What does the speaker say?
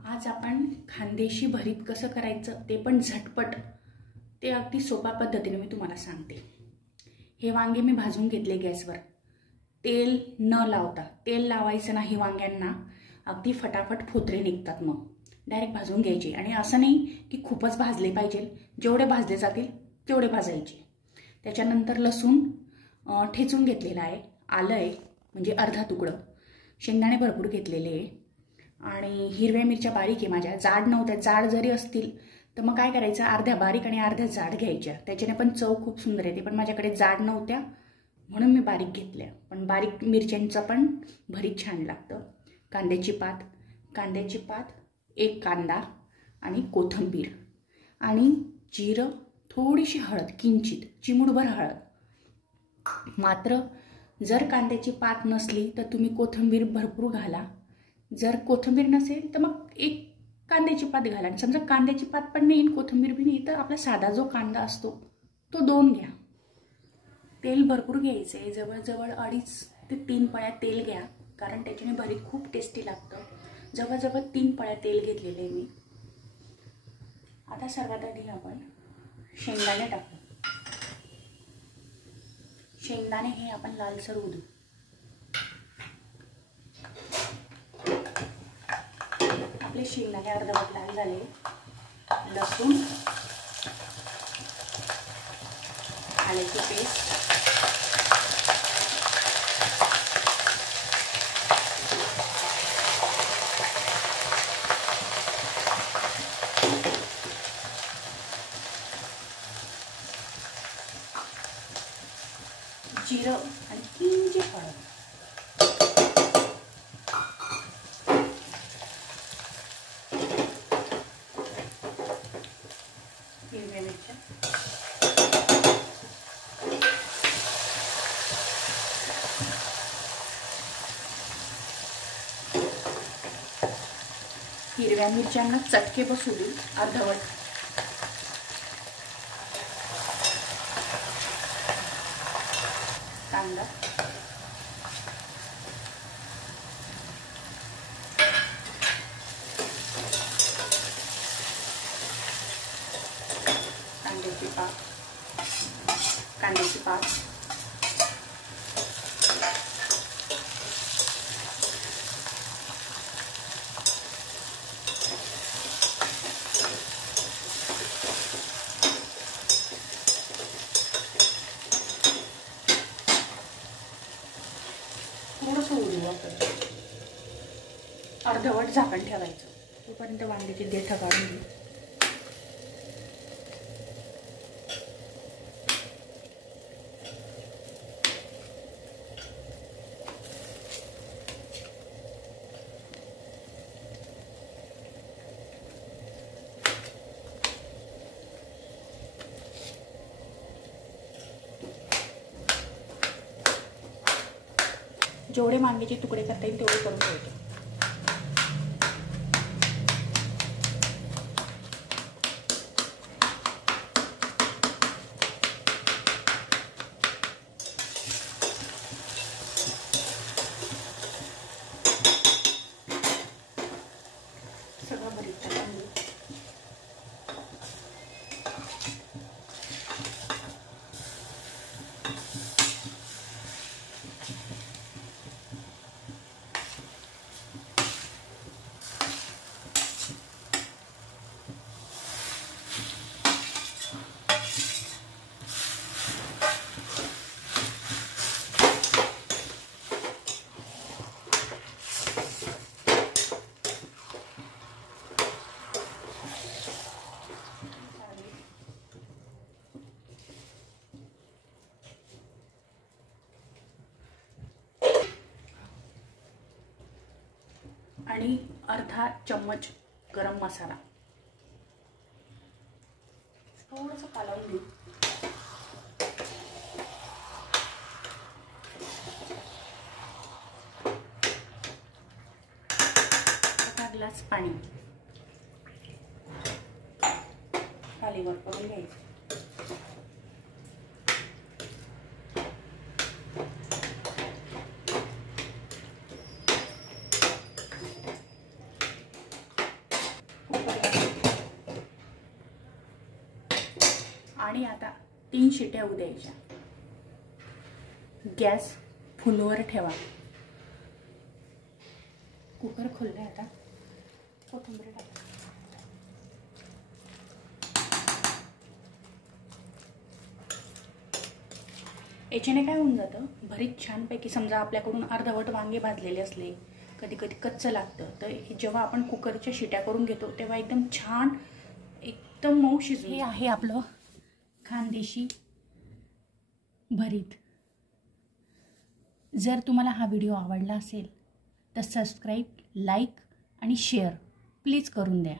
आज आपण खानदेशी भरीत कसं करायचं ते पण झटपट, ते अगदी सोप्या पद्धतीने मी तुम्हाला सांगते। हे वांगे मी भाजून घेतले गॅसवर, तेल न लावता। तेल लावायचं नाही वांग्यांना, अगदी फटाफट फोतरे निघतात। मग डायरेक्ट भाजून घ्यायचे आणि असं नाही की खूपच भाजले पाहिजे, जेवढे भाजले जातील तेवढे भाजायचे। त्याच्यानंतर लसूण ठेचून घेतलेला आहे, आलं आहे म्हणजे अर्धा तुकडं, शेंगदाणे भरपूर घेतलेले आहे आणि हिरव्या मिरच्या बारीक आहे माझ्या, जाड नव्हत्या। जाड जरी असतील तर मग काय करायचं, अर्ध्या बारीक आणि अर्ध्या जाड घ्यायच्या, त्याच्याने पण चव खूप सुंदर येते। पण माझ्याकडे जाड नव्हत्या म्हणून मी बारीक घेतल्या, पण बारीक मिरच्यांचं पण भरीत छान लागतं। कांद्याची पात, एक कांदा आणि कोथिंबीर आणि जिरं, थोडीशी हळद, किंचित चिमूटभर हळद। मात्र जर कांद्याची पात नसली तर तुम्ही कोथिंबीर भरपूर घाला, जर कोथिंबीर नसेल तर मग एक कांद्याची पात घाला। आणि समजा कांद्याची पात पण नाही कोथिंबीर भी नाही तर आपला साधा जो कांदा असतो तो 2 घ्या। तेल भरपूर घ्यायचे, जवळजवळ 2.5 ते 3 पळ्या तेल घ्या, कारण त्याच्याने भरीत खूप टेस्टी लागतं। जवळजवळ 3 पळ्या तेल घेतलेले मी। आता सर्वात आधी आपण शेंगदाणे टाकू। शेंगदाणे हे आपण लालसर होऊ देऊ। आपले शेंगदाणे अर्धवट लाल झाले। लसूण, आल्याची पेस्ट, जिरं आणि किंचित हळद, हिरव्या मिरच्या, हिरव्या मिरच्यांना चटके बसू दे अर्धवट। कांदा, कांद्याची पात, थोडंसं होऊ देऊ आपण, अर्धवट झाकण ठेवायचं, तोपर्यंत वांग्याची देठं काढून घेऊ। जेवढे वांग्याचे तुकडे करता येईल तेवढे करून घ्यायचे। सगळं भरीत टाकून घेऊ। आणि अर्धा चम्मच गरम मसाला, थोडंसं कालवून घेऊ। अर्धा ग्लास पाणी खालीवर करून घ्यायचं। आणि आता 3 शिट्या होऊ द्यायच्या. गॅस फुलवर ठेवा. कुकर खोललाय. आता कोथिंबीर टाका. याच्याने काय होऊन जातं, भरीत छानपैकी, समजा आपल्याकडून अर्धवट वांगे भाजलेले असले, कधी कधी कच्चं लागतं, तर जेव्हा आपण कुकरच्या शिट्या करून घेतो तेव्हा एकदम छान, एकदम मऊ शिजून. हे आहे आपलं खानदेशी भरीत. जर तुम्हाला हा व्हिडिओ आवडला असेल तर सबस्क्राईब, लाईक आणि शेअर प्लीज करून द्या.